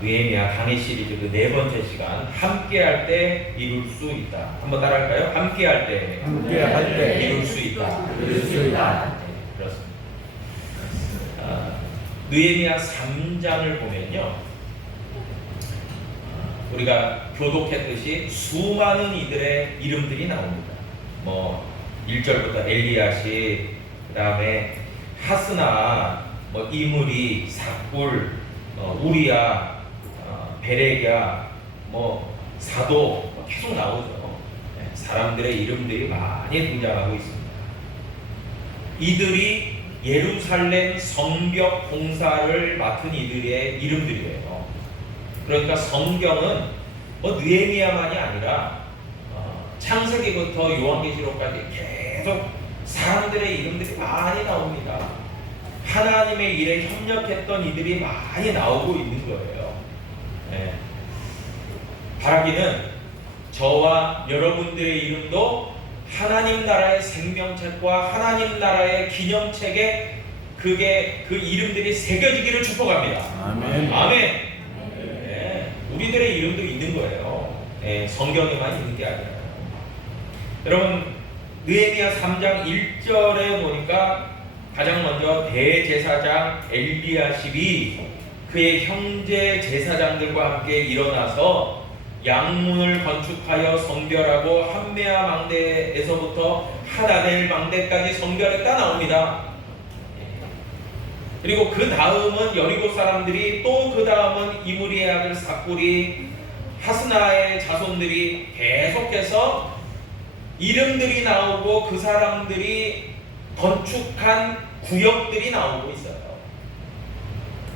느헤미야 강의 시리즈 그 네 번째 시간 함께할 때 이룰 수 있다. 한번 따라할까요? 함께할 때 이룰 수 있다. 네, 그렇습니다. 느헤미야 3장을 보면요, 우리가 교독했듯이 수많은 이들의 이름들이 나옵니다. 뭐 1절부터 엘리야시, 그 다음에 하스나, 뭐 이므리, 삭불, 우리야, 베레냐, 뭐 사도, 계속 나오죠. 사람들의 이름들이 많이 등장하고 있습니다. 이들이 예루살렘 성벽 공사를 맡은 이들의 이름들이에요. 그러니까 성경은 뭐 느헤미야만이 아니라 창세기부터 요한계시록까지 계속 사람들의 이름들이 많이 나옵니다. 하나님의 일에 협력했던 이들이 많이 나오고 있는 거예요. 네. 바라기는 저와 여러분들의 이름도 하나님 나라의 생명책과 하나님 나라의 기념책에 그 이름들이 새겨지기를 축복합니다. 아멘. 아멘. 네. 우리들의 이름도 있는 거예요. 네. 성경에만 있는 게 아니라. 여러분, 느헤미야 3장 1절에 보니까 가장 먼저 대제사장 엘리야십이 그의 형제 제사장들과 함께 일어나서 양문을 건축하여 성별하고 함메아 망대에서부터 하다델 망대까지 성별했다 나옵니다. 그리고 그 다음은 여리고 사람들이, 또 그 다음은 이므리의 아들 삭불이, 하스나의 자손들이 계속해서 이름들이 나오고 그 사람들이 건축한 구역들이 나오고 있어요.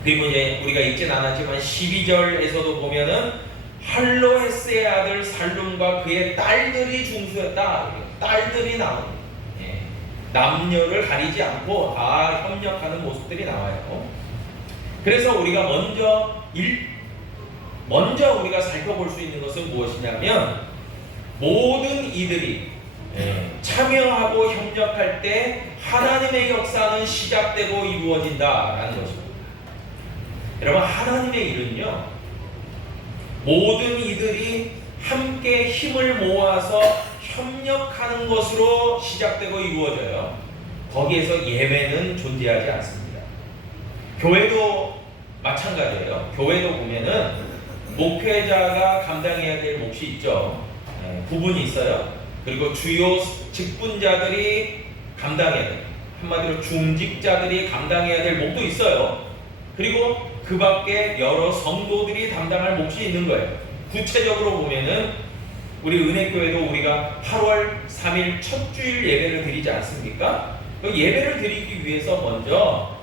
그리고 이제 우리가 읽진 않았지만 12절에서도 보면은 할로헤스의 아들 살룸과 그의 딸들이 중수였다. 딸들이 나옵니다. 남녀를 가리지 않고 다 협력하는 모습들이 나와요. 그래서 우리가 먼저 우리가 살펴볼 수 있는 것은 무엇이냐면, 모든 이들이 참여하고 협력할 때 하나님의 역사는 시작되고 이루어진다라는 것입니다. 여러분, 하나님의 일은요, 모든 이들이 함께 힘을 모아서 협력하는 것으로 시작되고 이루어져요. 거기에서 예외는 존재하지 않습니다. 교회도 마찬가지예요. 교회도 보면은 목회자가 감당해야 될 몫이 있죠. 부분이 있어요. 그리고 주요 직분자들이 감당해야 될, 한마디로 중직자들이 감당해야 될 몫도 있어요. 그리고 그 밖에 여러 성도들이 담당할 몫이 있는 거예요. 구체적으로 보면은 우리 은혜교회도 우리가 8월 3일 첫 주일 예배를 드리지 않습니까? 그 예배를 드리기 위해서 먼저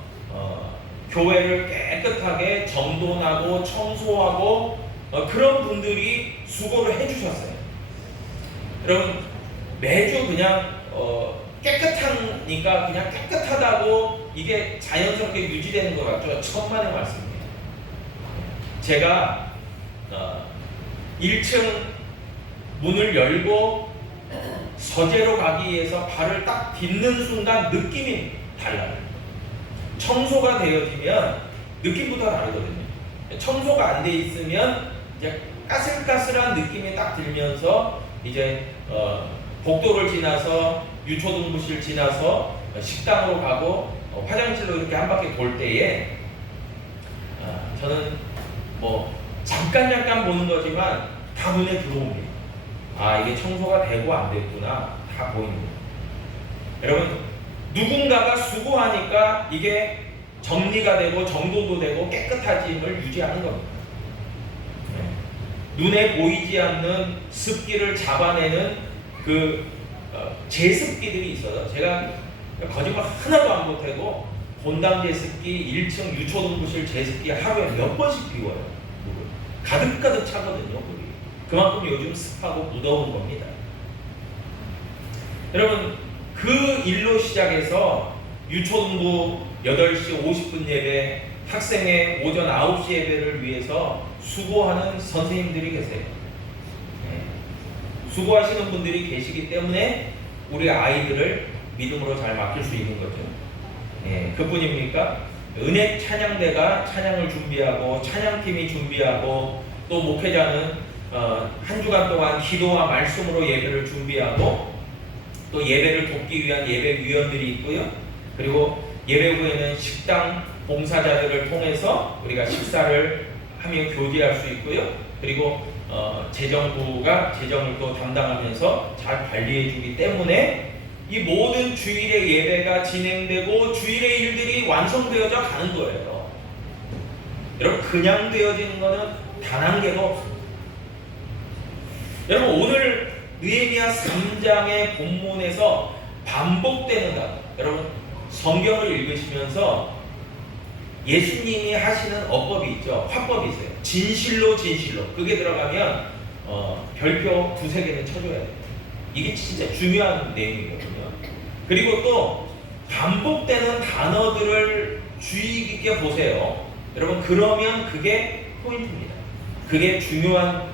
교회를 깨끗하게 정돈하고 청소하고 그런 분들이 수고를 해주셨어요. 여러분, 매주 그냥 깨끗하니까 그냥 깨끗하다고 이게 자연스럽게 유지되는 것 같죠? 천만의 말씀입니다. 제가 1층 문을 열고 서재로 가기 위해서 발을 딱 딛는 순간 느낌이 달라요. 청소가 되어지면 느낌부터 다르거든요. 청소가 안 돼 있으면 이제 까슬까슬한 느낌이 딱 들면서 이제 복도를 지나서 유초등부실 지나서 식당으로 가고 화장실로 이렇게 한 바퀴 돌 때에 저는 뭐 잠깐 보는 거지만 다 눈에 들어옵니다. 아, 이게 청소가 되고 안 됐구나, 다 보입니다. 여러분, 누군가가 수고하니까 이게 정리가 되고 정돈도 되고 깨끗해짐을 유지하는 겁니다. 눈에 보이지 않는 습기를 잡아내는 그 제습기들이 있어요. 제가 거짓말 하나도 안 못하고 본당 제습기, 1층 유초등부실 제습기 하루에 몇 번씩 비워요. 가득가득 차거든요. 그만큼 요즘 습하고 무더운 겁니다. 여러분, 그 일로 시작해서 유초등부 8시 50분 예배, 학생의 오전 9시 예배를 위해서 수고하는 선생님들이 계세요. 수고하시는 분들이 계시기 때문에 우리 아이들을 믿음으로 잘 맡길 수 있는 거죠. 그뿐입니까? 은혜 찬양대가 찬양을 준비하고 찬양팀이 준비하고 또 목회자는 한 주간 동안 기도와 말씀으로 예배를 준비하고 또 예배를 돕기 위한 예배위원들이 있고요. 그리고 예배 후에는 식당 봉사자들을 통해서 우리가 식사를 하며 교제할 수 있고요. 그리고 재정부가 재정을 또 담당하면서 잘 관리해 주기 때문에 이 모든 주일의 예배가 진행되고 주일의 일들이 완성되어져 가는 거예요. 여러분, 그냥 되어지는 것은 단 한 개도 없습니다. 여러분, 오늘 느헤미야 3장의 본문에서 반복되는 단어, 여러분 성경을 읽으시면서 예수님이 하시는 어법이 있죠. 화법이 있어요. 진실로 진실로. 그게 들어가면 별표 두세 개는 쳐줘야 돼요. 이게 진짜 중요한 내용이거든요. 그리고 또 반복되는 단어들을 주의 깊게 보세요. 여러분, 그러면 그게 포인트입니다. 그게 중요한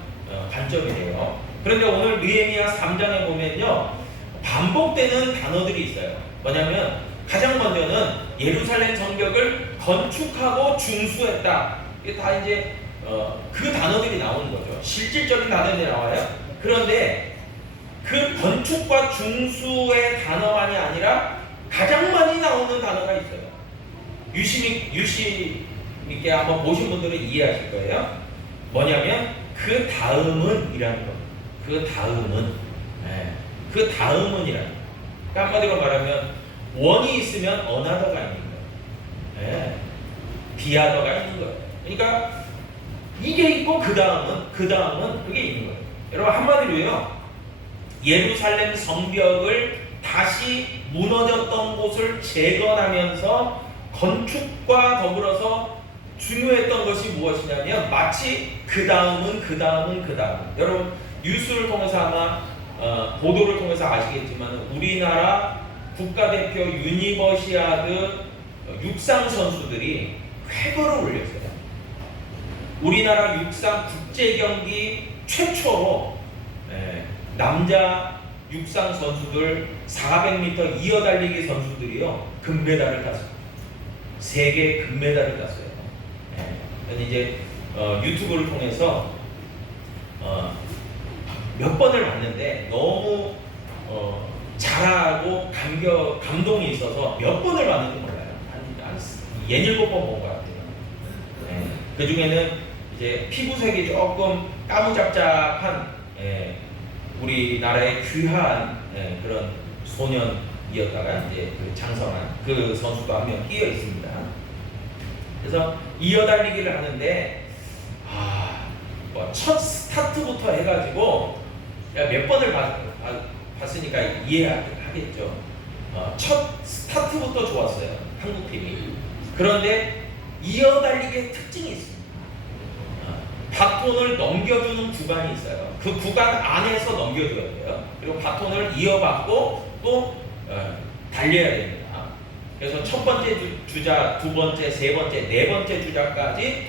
관점이에요. 그런데 오늘 느헤미야 3장에 보면요, 반복되는 단어들이 있어요. 뭐냐면 가장 먼저는 예루살렘 성벽을 건축하고 중수했다. 이게 다 이제 그 단어들이 나오는 거죠. 실질적인 단어들이 나와요. 그런데 그 건축과 중수의 단어만이 아니라 가장 많이 나오는 단어가 있어요. 유심 있게 한번 보신 분들은 이해하실 거예요. 뭐냐면 그 다음은 이라는 겁니다. 그 다음은, 그 다음은 이라는 겁니다. 그러니까 한마디로 말하면 원이 있으면 어나더가 있는 거예요. 비하더가 있는 거예요. 그러니까 이게 있고 그 다음은 그게 있는 거예요. 여러분, 한마디로요, 예루살렘 성벽을 다시 무너졌던 곳을 재건하면서 건축과 더불어서 중요했던 것이 무엇이냐면 마치 그 다음은. 여러분, 뉴스를 통해서 아마 보도를 통해서 아시겠지만 우리나라 국가대표 유니버시아드 육상 선수들이 쾌거를 올렸어요. 우리나라 육상 국제경기 최초로 남자 육상 선수들 400m 이어달리기 선수들이요, 금메달을 땄어요. 세계 금메달을 땄어요. 이제 유튜브를 통해서 몇 번을 봤는데 너무 잘하고 감동이 있어서 몇 번을 봤는지 몰라요. 한 6-7번 본 것 같아요. 그 중에는 이제 피부색이 조금 까무잡잡한 우리나라의 귀한 그런 소년이었다가 이제 그 장성한 그 선수가 한 명 끼어 있습니다. 그래서 이어달리기를 하는데 첫 스타트부터 해가지고 몇 번을 봤으니까 이해하겠죠. 첫 스타트부터 좋았어요, 한국팀이. 그런데 이어달리기의 특징이 있습니다. 바톤을 넘겨주는 구간이 있어요. 그 구간 안에서 넘겨줘야 돼요. 그리고 바톤을 이어받고 또 달려야 됩니다. 그래서 첫 번째 주자, 두 번째, 세 번째, 네 번째 주자까지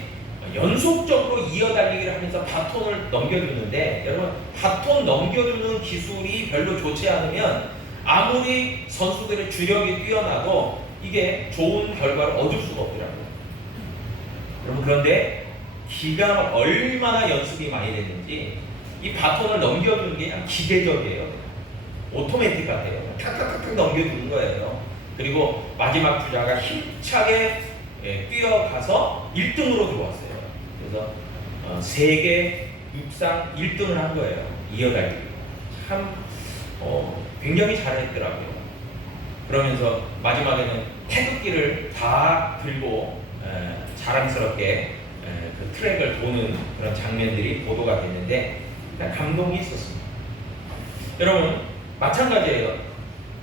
연속적으로 이어달리기를 하면서 바톤을 넘겨주는데, 여러분, 바톤 넘겨주는 기술이 별로 좋지 않으면 아무리 선수들의 주력이 뛰어나도 이게 좋은 결과를 얻을 수가 없더라고요. 여러분, 그런데 기가 얼마나 연습이 많이 됐는지 이 바톤을 넘겨주는 게 그냥 기계적이에요. 오토매틱 같아요. 탁탁탁탁 넘겨주는 거예요. 그리고 마지막 주자가 힘차게 뛰어가서 1등으로 들어왔어요. 그래서 세계 육상 1등을 한 거예요. 이어달리기. 참 굉장히 잘했더라고요. 그러면서 마지막에는 태극기를 다 들고 자랑스럽게 그 트랙을 도는 그런 장면들이 보도가 됐는데 감동이 있었습니다. 여러분, 마찬가지예요.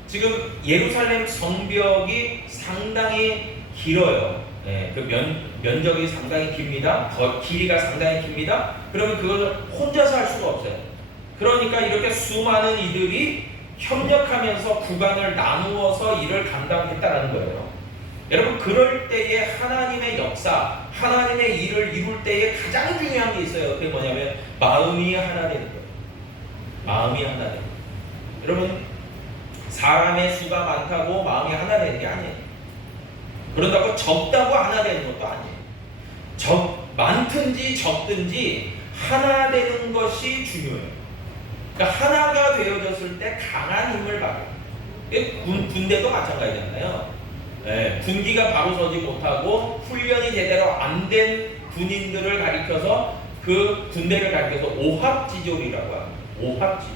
지금 예루살렘 성벽이 상당히 길어요. 그 면적이 상당히 깁니다. 길이가 상당히 깁니다. 그러면 그것을 혼자서 할 수가 없어요. 그러니까 이렇게 수많은 이들이 협력하면서 구간을 나누어서 일을 감당했다는 거예요. 여러분, 그럴 때에 하나님의 역사, 하나님의 일을 이룰 때에 가장 중요한 게 있어요. 그게 뭐냐면 마음이 하나 되는 거예요. 마음이 하나 되는 거예요. 여러분, 사람의 수가 많다고 마음이 하나 되는 게 아니에요. 그런다고 적다고 하나 되는 것도 아니에요. 많든지 적든지 하나 되는 것이 중요해요. 그러니까 하나가 되어졌을 때 강한 힘을 받아요. 군대도 마찬가지잖아요. 네, 군기가 바로 서지 못하고 훈련이 제대로 안 된 군인들을 가리켜서 그 군대를 가리켜서 오합지졸이라고 합니다. 오합지졸.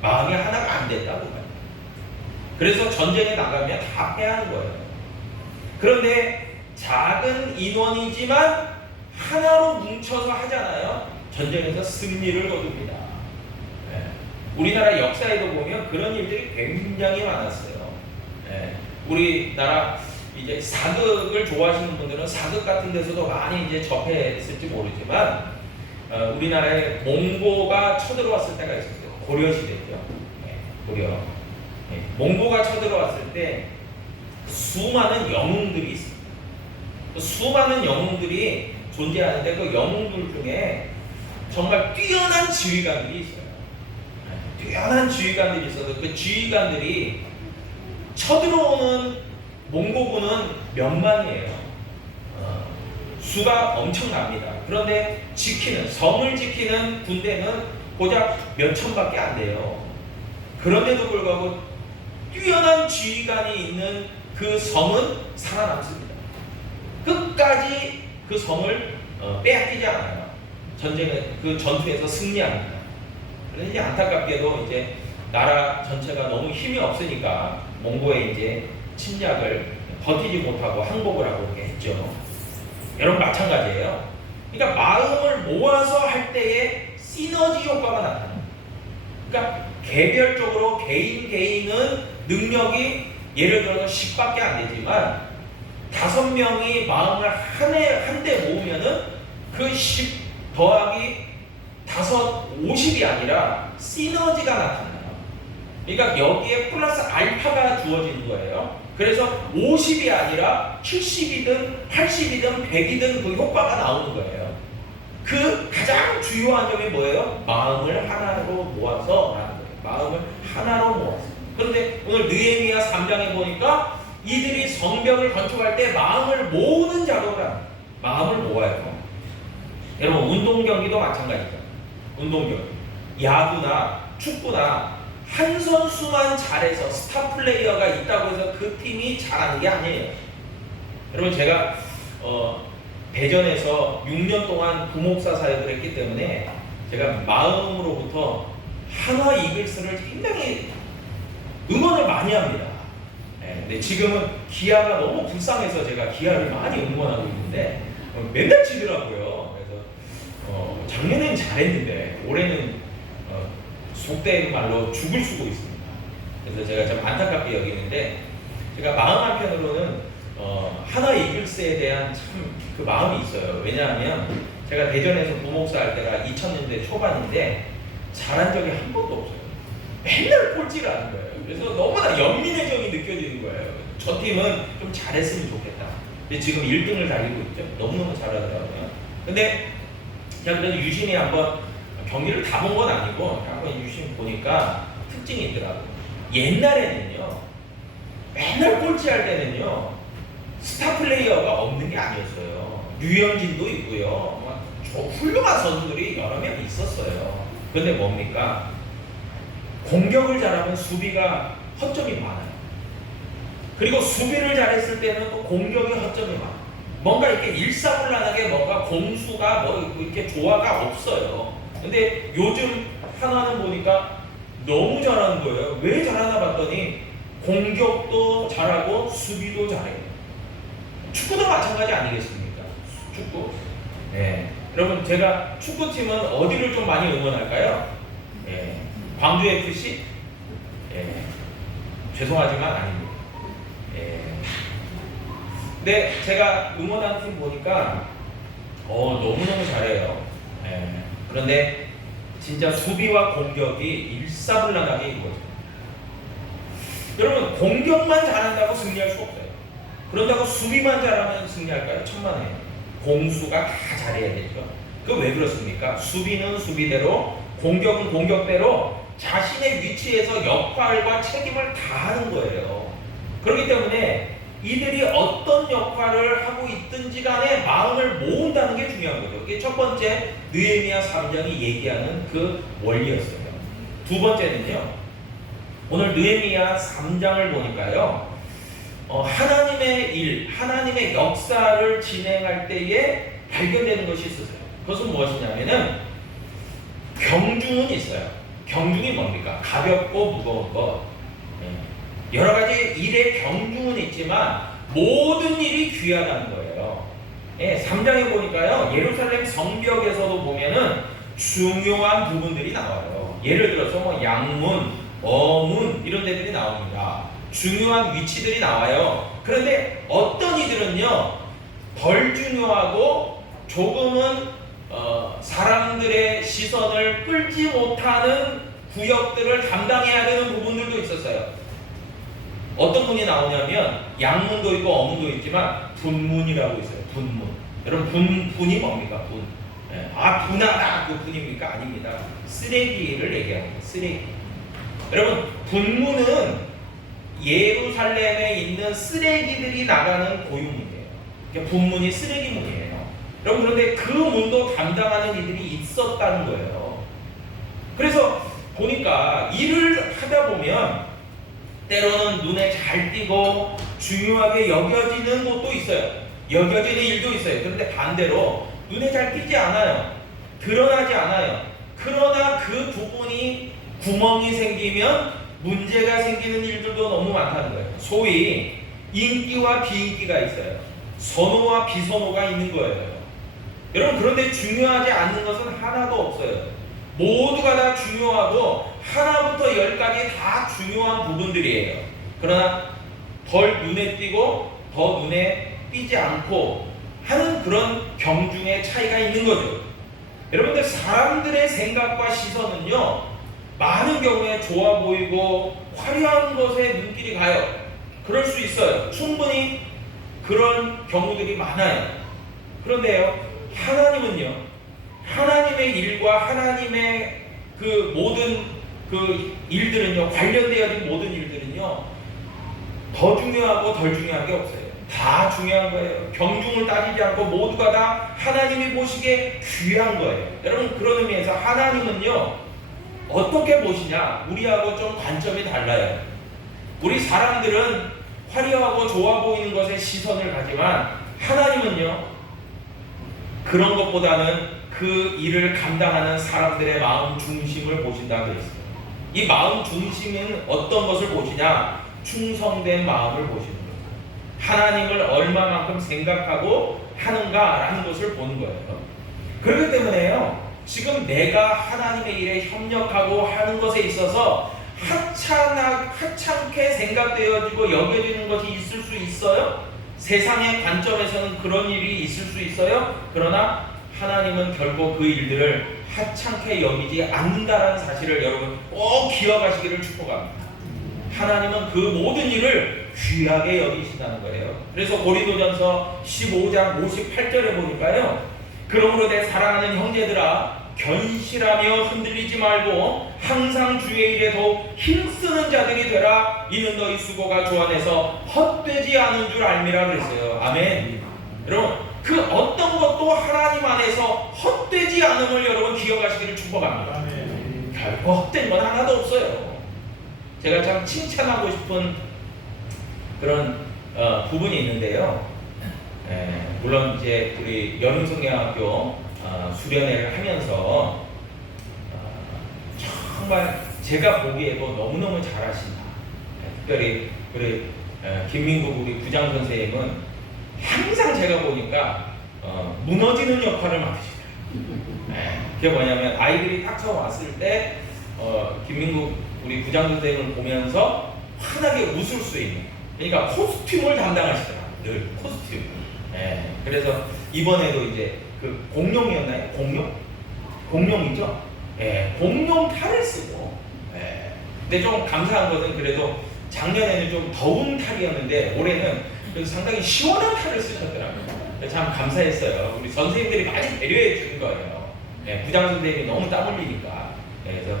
마음이 하나가 안 됐다고 말해요. 그래서 전쟁에 나가면 다 패하는 거예요. 그런데 작은 인원이지만 하나로 뭉쳐서 하잖아요. 전쟁에서 승리를 거둡니다. 네. 우리나라 역사에도 보면 그런 일들이 굉장히 많았어요. 네. 우리나라 이제 사극을 좋아하시는 분들은 사극 같은 데서도 많이 이제 접했을지 모르지만 우리나라에 몽고가 쳐들어왔을 때가 있었어요. 고려 시대죠. 네. 고려. 네. 몽고가 쳐들어왔을 때 수많은 영웅들이 있습니다. 수많은 영웅들이 존재하는데 그 영웅들 중에 정말 뛰어난 지휘관들이 있어요. 뛰어난 지휘관들이 있어서 그 지휘관들이 쳐들어오는 몽고군은 몇만이에요. 수가 엄청납니다. 그런데 성을 지키는 군대는 고작 몇천밖에 안 돼요. 그런데도 불구하고 뛰어난 지휘관이 있는 그 성은 살아남습니다. 끝까지 그 성을 빼앗기지 않아요. 그 전투에서 승리합니다. 그런데 이제 안타깝게도 이제 나라 전체가 너무 힘이 없으니까 몽고의 이제 침략을 버티지 못하고 항복을 하고 이렇게 했죠. 여러분 마찬가지예요. 그러니까 마음을 모아서 할 때에 시너지 효과가 나타나요. 그러니까 개별적으로 개인은 능력이 예를 들어서 10밖에 안 되지만 5명이 마음을 한 대 모으면은 그 10 더하기 5, 50이 아니라 시너지가 나타나요. 그러니까 여기에 플러스 알파가 주어지는 거예요. 그래서 50이 아니라 70이든 80이든 100이든 그 효과가 나오는 거예요. 그 가장 중요한 점이 뭐예요? 마음을 하나로 모아서 하는 거예요. 마음을 하나로 모아서. 그런데 오늘 느헤미야 3장에 보니까 이들이 성벽을 건축할 때 마음을 모으는 작업을 합니다. 마음을 모아요. 여러분 운동 경기도 마찬가지죠. 운동 경기, 야구나 축구나 한 선수만 잘해서 스타 플레이어가 있다고 해서 그 팀이 잘하는 게 아니에요. 여러분 제가 대전에서 6년 동안 부목사 사역을 했기 때문에 제가 마음으로부터 한화 이글스를 굉장히 응원을 많이 합니다. 근데 지금은 기아가 너무 불쌍해서 제가 기아를 많이 응원하고 있는데 맨날 지더라고요. 그래서 작년에는 잘했는데 올해는 속된 말로 죽을 수고 있습니다. 그래서 제가 좀 안타깝게 여기는데 제가 마음 한편으로는 하나 이글스에 대한 참 그 마음이 있어요. 왜냐하면 제가 대전에서 부목사 할 때가 2000년대 초반인데 잘한 적이 한 번도 없어요. 맨날 꼴찌를 하는 거예요. 그래서 너무나 연민의 정이 느껴지는 거예요. 저 팀은 좀 잘했으면 좋겠다. 근데 지금 1등을 달리고 있죠. 너무너무 잘하더라고요. 근데 제가 그래도 유심히 한번 경기를 다 본 건 아니고 한번 유심히 보니까 특징이 있더라고요. 옛날에는요, 맨날 꼴찌할 때는요, 스타 플레이어가 없는 게 아니었어요. 류현진도 있고요. 훌륭한 선수들이 여러 명 있었어요. 근데 뭡니까? 공격을 잘하면 수비가 허점이 많아요. 그리고 수비를 잘했을 때는 또 공격이 허점이 많아요. 뭔가 이렇게 일사불란하게 뭔가 공수가 뭐 이렇게 조화가 없어요. 근데 요즘 하나는 보니까 너무 잘하는 거예요. 왜 잘하나 봤더니 공격도 잘하고 수비도 잘해요. 축구도 마찬가지 아니겠습니까? 축구. 네. 여러분 제가 축구팀은 어디를 좀 많이 응원할까요? 네. 광주 FC? 네. 죄송하지만 아닙니다. 네. 근데 제가 응원하는 팀 보니까 너무너무 잘해요. 네. 그런데 진짜 수비와 공격이 일사불란하게 이루어져요. 여러분 공격만 잘한다고 승리할 수 없어요. 그런다고 수비만 잘하면 승리할까요? 천만에요. 공수가 다 잘해야 되죠. 그 왜 그렇습니까? 수비는 수비대로, 공격은 공격대로 자신의 위치에서 역할과 책임을 다 하는 거예요. 그렇기 때문에 이들이 어떤 역할을 하고 있든지 간에 마음을 모은다는 게 중요한 거죠. 이게 첫 번째 느헤미야 3장이 얘기하는 그 원리였어요. 두 번째는요. 오늘 느헤미야 3장을 보니까요. 하나님의 일, 하나님의 역사를 진행할 때에 발견되는 것이 있었어요. 그것은 무엇이냐면은 경중은 있어요. 경중이 뭡니까? 가볍고 무거운 것. 여러 가지 일의 경중은 있지만 모든 일이 귀하다는 거예요. 3장에 보니까요. 예루살렘 성벽에서도 보면은 중요한 부분들이 나와요. 예를 들어서 뭐 양문, 어문 이런 데들이 나옵니다. 중요한 위치들이 나와요. 그런데 어떤 이들은요. 덜 중요하고 조금은 사람들의 시선을 끌지 못하는 구역들을 담당해야 되는 부분들도 있었어요. 어떤 문이 나오냐면 양문도 있고 어문도 있지만 분문이라고 있어요. 분문. 여러분 분이 뭡니까? 분. 분하다 그 분입니까? 아닙니다. 쓰레기를 얘기합니다. 쓰레기. 여러분 분문은 예루살렘에 있는 쓰레기들이 나가는 고유문이에요. 그러니까 분문이 쓰레기문이에요. 여러분 그런데 그 문도 담당하는 이들이 있었다는 거예요. 그래서 보니까 일을 하다 보면 때로는 눈에 잘 띄고 중요하게 여겨지는 곳도 있어요. 여겨지는 일도 있어요. 그런데 반대로 눈에 잘 띄지 않아요. 드러나지 않아요. 그러나 그 부분이 구멍이 생기면 문제가 생기는 일들도 너무 많다는 거예요. 소위 인기와 비인기가 있어요. 선호와 비선호가 있는 거예요. 여러분 그런데 중요하지 않는 것은 하나도 없어요. 모두가 다 중요하고 하나부터 열까지 다 중요한 부분들이에요. 그러나 덜 눈에 띄고 더 눈에 띄지 않고 하는 그런 경중의 차이가 있는 거죠. 여러분들 사람들의 생각과 시선은요 많은 경우에 좋아 보이고 화려한 것에 눈길이 가요. 그럴 수 있어요. 충분히 그런 경우들이 많아요. 그런데요 하나님은요 하나님의 일과 하나님의 그 모든 그 일들은요 관련되어진 모든 일들은요 더 중요하고 덜 중요한 게 없어요. 다 중요한 거예요. 경중을 따지지 않고 모두가 다 하나님이 보시기에 귀한 거예요. 여러분 그런 의미에서 하나님은요 어떻게 보시냐 우리하고 좀 관점이 달라요. 우리 사람들은 화려하고 좋아 보이는 것에 시선을 가지만 하나님은요 그런 것보다는 그 일을 감당하는 사람들의 마음 중심을 보신다고 했어요. 이 마음 중심은 어떤 것을 보시냐? 충성된 마음을 보시는 거예요. 하나님을 얼마만큼 생각하고 하는가라는 것을 보는 거예요. 그렇기 때문에요. 지금 내가 하나님의 일에 협력하고 하는 것에 있어서 하찮게 생각되어지고 여겨지는 것이 있을 수 있어요? 세상의 관점에서는 그런 일이 있을 수 있어요? 그러나 하나님은 결코 그 일들을 하찮게 여기지 않는다는 사실을 여러분 꼭 기억하시기를 축복합니다. 하나님은 그 모든 일을 귀하게 여기신다는 거예요. 그래서 고린도전서 15장 58절에 보니까요. 그러므로 내 사랑하는 형제들아 견실하며 흔들리지 말고 항상 주의 일에 더욱 힘쓰는 자들이 되라. 이는 너희 수고가 주 안에서 헛되지 않은 줄 알미라 그랬어요. 아멘. 여러분 그 어떤 것도 하나님 안에서 헛되지 않음을 여러분 기억하시기를 축복합니다. 아멘. 결코 헛된 건 하나도 없어요. 제가 참 칭찬하고 싶은 그런 부분이 있는데요. 물론 이제 우리 연흥성경학교 수련회를 하면서 정말 제가 보기에도 너무너무 잘하신다. 특별히 우리 김민국 우리 부장 선생님은 항상 제가 보니까 무너지는 역할을 맡으시더라고요. 그게 뭐냐면 아이들이 딱 처음 왔을 때 김민국 우리 부장 선생님을 보면서 환하게 웃을 수 있는, 그러니까 코스튬을 담당하시더라고요. 늘 코스튬. 그래서 이번에도 이제 그 공룡이었나요? 공룡이죠? 공룡 탈을 쓰고. 근데 좀 감사한 것은 그래도 작년에는 좀 더운 탈이었는데 올해는 그래서 상당히 시원한 탈을 쓰셨더라고요. 참 감사했어요. 우리 선생님들이 많이 배려해 주는 거예요. 부장 선생님이 너무 땀 흘리니까. 그래서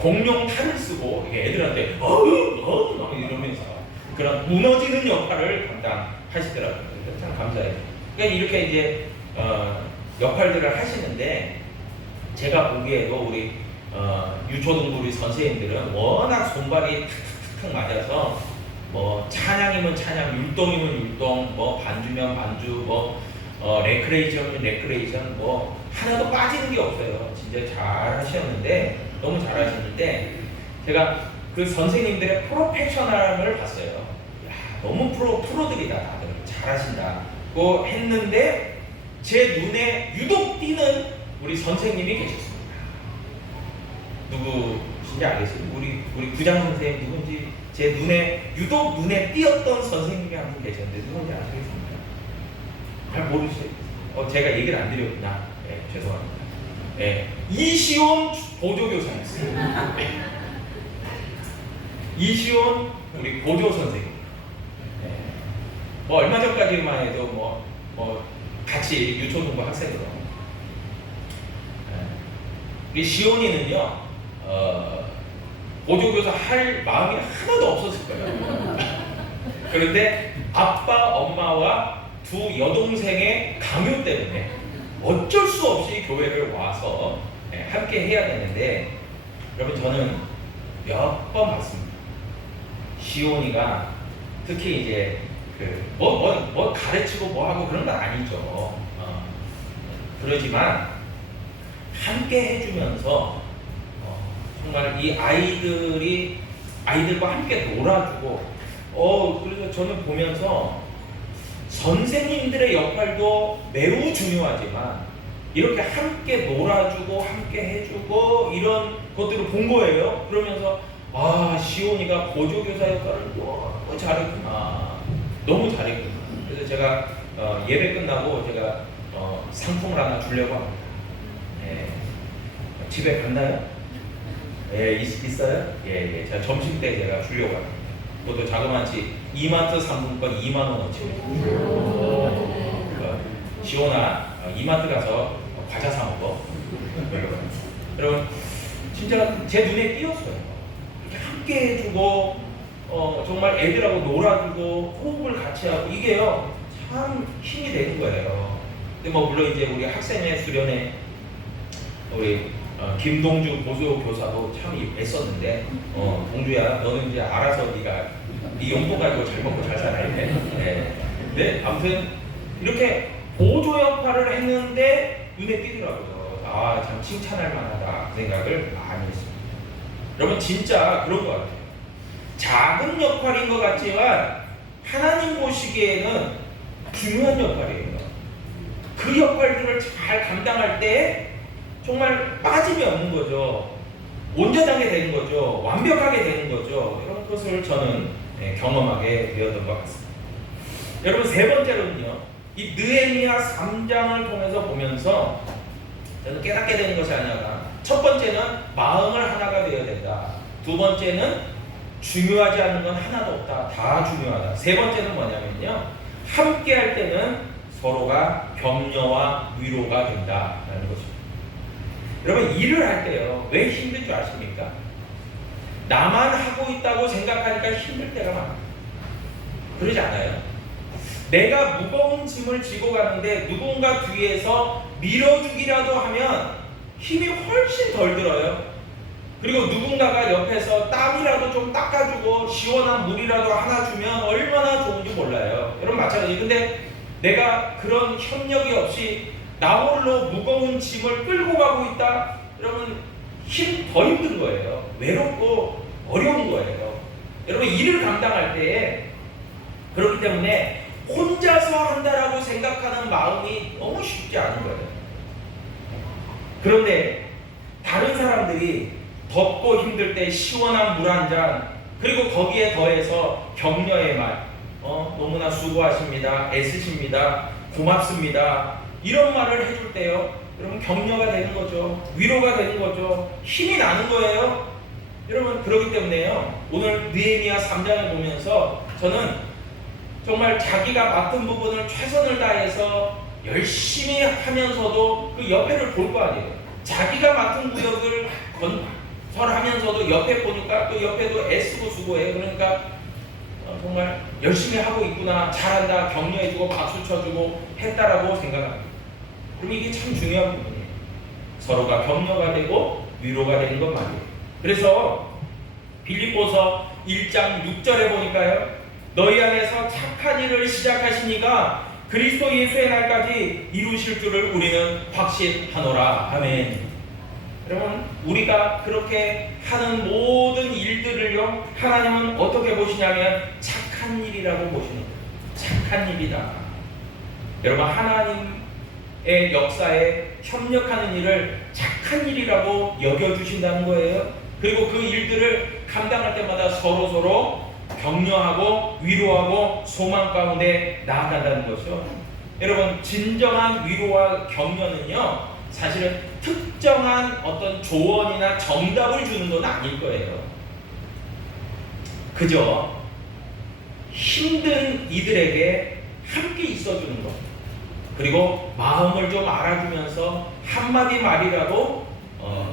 공룡 탈을 쓰고 애들한테 이러면서 그런 무너지는 역할을 감당하시더라고요. 참 감사해요. 그러니까 이렇게 이제 역할들을 하시는데 제가 보기에도 우리 유초등부 우리 선생님들은 워낙 손발이 탁탁탁 맞아서 뭐 찬양이면 찬양, 율동이면 율동, 뭐 반주면 반주, 뭐 레크레이션이면 레크레이션, 뭐 하나도 빠지는 게 없어요. 진짜 잘 하셨는데 너무 잘 하셨는데 제가 그 선생님들의 프로페셔널함을 봤어요. 야, 너무 프로들이다 다들 잘하신다고 했는데 제 눈에 유독 띄는 우리 선생님이 계셨습니다. 누구신지 알겠어요? 우리 구장 선생님 누군지 제 눈에 유독 눈에 띄었던 선생님이 한 분 계셨는데 누군지 아시겠습니까? 잘 모르시죠? 제가 얘기를 안 드렸구나. 네, 죄송합니다. 네, 이시온 보조교사였어요. 이시온 우리 보조 선생님. 네. 뭐 얼마 전까지만 해도 뭐 같이 유초등부 학생으로. 네. 우리 시온이는요 보조교사 할 마음이 하나도 없었을 거예요. 그런데 아빠 엄마와 두 여동생의 강요 때문에 어쩔 수 없이 교회를 와서 함께 해야 되는데 여러분 저는 몇 번 봤습니다. 시온이가 특히 이제 뭐 가르치고 뭐 하고 그런 건 아니죠. 그러지만 함께 해주면서 정말 이 아이들과 함께 놀아주고 그래서 저는 보면서 선생님들의 역할도 매우 중요하지만 이렇게 함께 놀아주고 함께 해주고 이런 것들을 본 거예요. 그러면서 시온이가 보조교사 역할을 너무 잘했구나. 너무 잘했구나. 그래서 제가 예배 끝나고 제가 상품을 하나 주려고 합니다. 집에 갔나요? 있어요? 예. 제가 점심 때 제가 주려고 합니다. 그것도 자그마치 이마트 상품권 2만원어치. 지원아, 이마트 가서 과자 사 먹어. 여러분, 진짜 제 눈에 띄었어요. 이렇게 함께 해주고, 정말 애들하고 놀아주고, 호흡을 같이 하고, 이게요, 참 힘이 되는 거예요. 근데 뭐, 물론 이제 우리 학생회 수련회, 우리 김동주 보조교사도 참 애썼는데 동주야 너는 이제 알아서 네가 네 용돈 가지고 잘 먹고 잘 살아야 돼. 네, 아무튼 이렇게 보조 역할을 했는데 눈에 띄더라고요. 참 칭찬할 만하다 그 생각을 많이 했습니다. 여러분 진짜 그런 것 같아요. 작은 역할인 것 같지만 하나님 보시기에는 중요한 역할이에요. 그 역할들을 잘 감당할 때 정말 빠짐이 없는 거죠. 온전하게 되는 거죠. 완벽하게 되는 거죠. 이런 것을 저는 경험하게 되었던 것 같습니다. 여러분 세 번째로는요. 이 느헤미야 3장을 통해서 보면서 저는 깨닫게 되는 것이 아니라 첫 번째는 마음을 하나가 되어야 된다. 두 번째는 중요하지 않은 건 하나도 없다. 다 중요하다. 세 번째는 뭐냐면요. 함께 할 때는 서로가 격려와 위로가 된다라는 것입니다. 여러분 일을 할 때요 왜 힘든 줄 아십니까? 나만 하고 있다고 생각하니까 힘들 때가 많아요. 그러지 않아요? 내가 무거운 짐을 지고 가는데 누군가 뒤에서 밀어주기라도 하면 힘이 훨씬 덜 들어요. 그리고 누군가가 옆에서 땀이라도 좀 닦아주고 시원한 물이라도 하나 주면 얼마나 좋은지 몰라요. 여러분 마찬가지. 근데 내가 그런 협력이 없이 나 홀로 무거운 짐을 끌고 가고 있다. 여러분 더 힘든 거예요. 외롭고 어려운 거예요. 여러분 일을 감당할 때 그렇기 때문에 혼자서 한다라고 생각하는 마음이 너무 쉽지 않은 거예요. 그런데 다른 사람들이 덥고 힘들 때 시원한 물 한 잔 그리고 거기에 더해서 격려의 말 너무나 수고하십니다. 애쓰십니다. 고맙습니다. 이런 말을 해줄 때요. 여러분 격려가 되는 거죠. 위로가 되는 거죠. 힘이 나는 거예요. 여러분 그렇기 때문에요. 오늘 느헤미야 3장을 보면서 저는 정말 자기가 맡은 부분을 최선을 다해서 열심히 하면서도 그 옆에를 볼 거 아니에요. 자기가 맡은 구역을 건설하면서도 옆에 보니까 또 옆에도 애쓰고 수고해요. 그러니까 정말 열심히 하고 있구나, 잘한다, 격려해주고 박수 쳐주고 했다라고 생각합니다. 그럼 이게 참 중요한 부분이에요. 서로가 격려가 되고 위로가 되는 것 말이에요. 그래서 빌립보서 1장 6절에 보니까요, 너희 안에서 착한 일을 시작하시니까 그리스도 예수의 날까지 이루실 줄을 우리는 확신하노라. 아멘. 여러분, 우리가 그렇게 하는 모든 일들을요, 하나님은 어떻게 보시냐면 착한 일이라고 보시는 거예요. 착한 일이다. 여러분, 하나님의 역사에 협력하는 일을 착한 일이라고 여겨주신다는 거예요. 그리고 그 일들을 감당할 때마다 서로 격려하고 위로하고 소망 가운데 나아간다는 거죠. 여러분, 진정한 위로와 격려는요, 사실은 특정한 어떤 조언이나 정답을 주는 건 아닐 거예요. 그저 힘든 이들에게 함께 있어주는 것, 그리고 마음을 좀 알아주면서 한마디 말이라도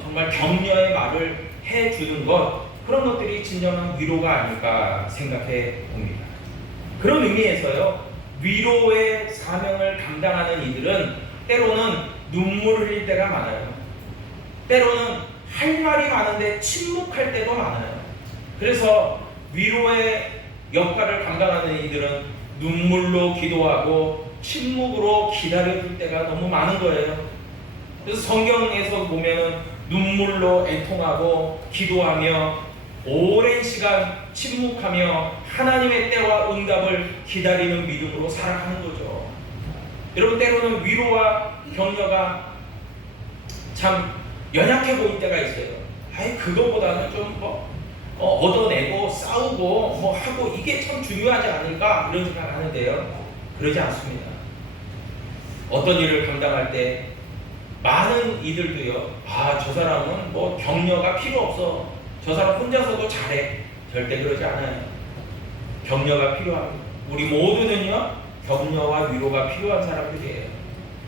정말 격려의 말을 해주는 것, 그런 것들이 진정한 위로가 아닐까 생각해 봅니다. 그런 의미에서요, 위로의 사명을 감당하는 이들은 때로는 눈물을 흘릴 때가 많아요. 때로는 할 말이 많은데 침묵할 때도 많아요. 그래서 위로의 역할을 감당하는 이들은 눈물로 기도하고 침묵으로 기다려줄 때가 너무 많은 거예요. 그래서 성경에서 보면은 눈물로 애통하고 기도하며 오랜 시간 침묵하며 하나님의 때와 응답을 기다리는 믿음으로 살아가는 거죠. 여러분, 때로는 위로와 격려가 참 연약해 보일 때가 있어요. 아이, 그거보다는 좀 얻어내고 싸우고 하고 이게 참 중요하지 않을까, 이런 생각을 하는데요, 그러지 않습니다. 어떤 일을 감당할 때 많은 이들도요, 저 사람은 격려가 필요 없어, 저 사람 혼자서도 잘해, 절대 그러지 않아요. 격려가 필요합니다. 우리 모두는요, 격려와 위로가 필요한 사람들이에요.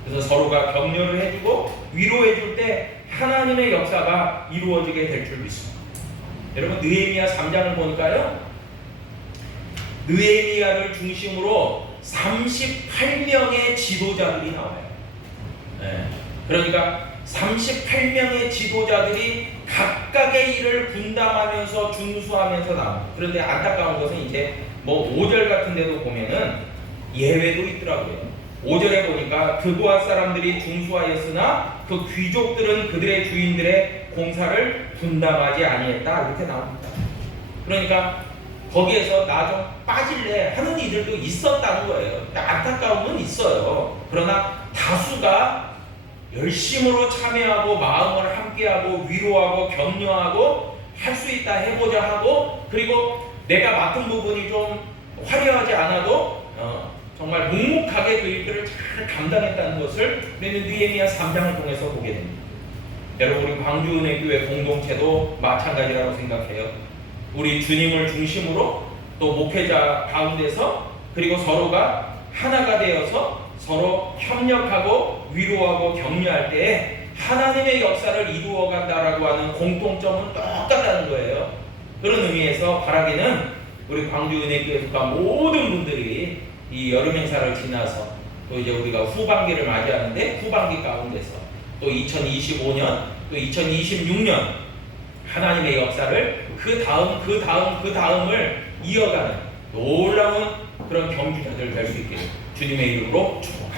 그래서 서로가 격려를 해주고 위로해줄 때 하나님의 역사가 이루어지게 될 줄 믿습니다. 여러분, 느헤미야 3장을 보니까요, 느헤미야를 중심으로 38명의 지도자들이 나와요. 그러니까 38명의 지도자들이 각각의 일을 분담하면서 중수하면서 나옵니다. 그런데 안타까운 것은 이제 5절 같은 데도 보면은 예외도 있더라고요. 5절에 보니까 드보앗 사람들이 중수하였으나 그 귀족들은 그들의 주인들의 공사를 분담하지 아니했다, 이렇게 나옵니다. 그러니까 거기에서 나 좀 빠질래 하는 이들도 있었다는 거예요. 안타까움은 있어요. 그러나 다수가 열심으로 참여하고 마음을 함께하고 위로하고 격려하고 할 수 있다 해보자 하고, 그리고 내가 맡은 부분이 좀 화려하지 않아도 정말 묵묵하게 그 일들을 잘 감당했다는 것을 우리는 느헤미야 3장을 통해서 보게 됩니다. 여러분, 우리 광주은혜교회 공동체도 마찬가지라고 생각해요. 우리 주님을 중심으로 또 목회자 가운데서, 그리고 서로가 하나가 되어서 서로 협력하고 위로하고 격려할 때에 하나님의 역사를 이루어간다라고 하는 공통점은 똑같다는 거예요. 그런 의미에서 바라기는 우리 광주은혜교회가 모든 분들이 이 여름 행사를 지나서 또 이제 우리가 후반기를 맞이하는데, 후반기 가운데서 또 2025년 또 2026년 하나님의 역사를 그 다음을 이어가는 놀라운 그런 경주자들 될 수 있게 주님의 이름으로 축복합니다.